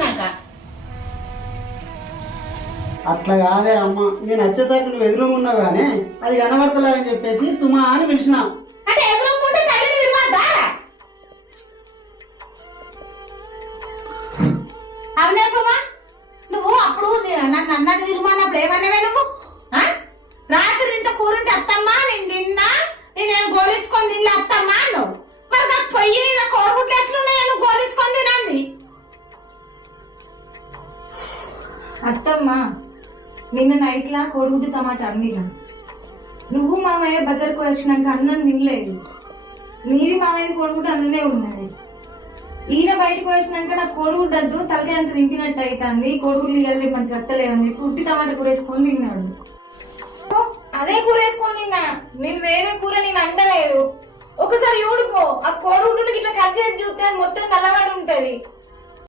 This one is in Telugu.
వచ్చినాక. అట్లా కాదే అమ్మ, నేను వచ్చేసరికి నువ్వు ఎదురుగా ఉన్నావు కానీ అది కనబడతలే అని చెప్పేసి సుమా అని పిలిచిన. అంటే ఎదురుకుంటే తల్లిని విలువద్దా? అవునే సుమా, నువ్వు అప్పుడు నన్ను అన్నది విలువన్నప్పుడు ఏమన్నావే నువ్వు? రాత్రి ఇంత కూరంటే అత్తమ్మా నేను తిన్నా, నేను గోలించుకొని తిన్నా అత్తమ్మా అన్నావు. మరి నాకు పొయ్యి మీద కోడిగుడ్లు ఎట్లున్నాయో నువ్వు గోలించుకొని తినండి. అత్తమ్మ నిన్న నైట్లా కోడిగుడ్డు టమాటా అమ్మినా. నువ్వు మామయ్య బజార్కు వచ్చినాక అన్నం తినలేదు. నీది మామయ్య కోడిగుడ్డు అన్ననే ఉన్నది. ఈయన బయటకు వచ్చినాక నాకు కోడిగుడ్డు వద్దు, తలకాయ అంత దింపినట్టు అవుతుంది, కోడిగుడ్లు ఇవ్వాలి మంచి వత్తలేవని చెప్పి ఉట్టి టమాటా కూర వేసుకొని తిన్నాడు. అదే కూర వేసుకొని తిన్నా, నేను వేరే కూర నేను అండలేదు. ఒకసారి ఊడిపో, ఆ కోడిగుడ్డుకి ఇట్లా కట్ చేసి చూస్తే మొత్తం నల్లబడి ఉంటది.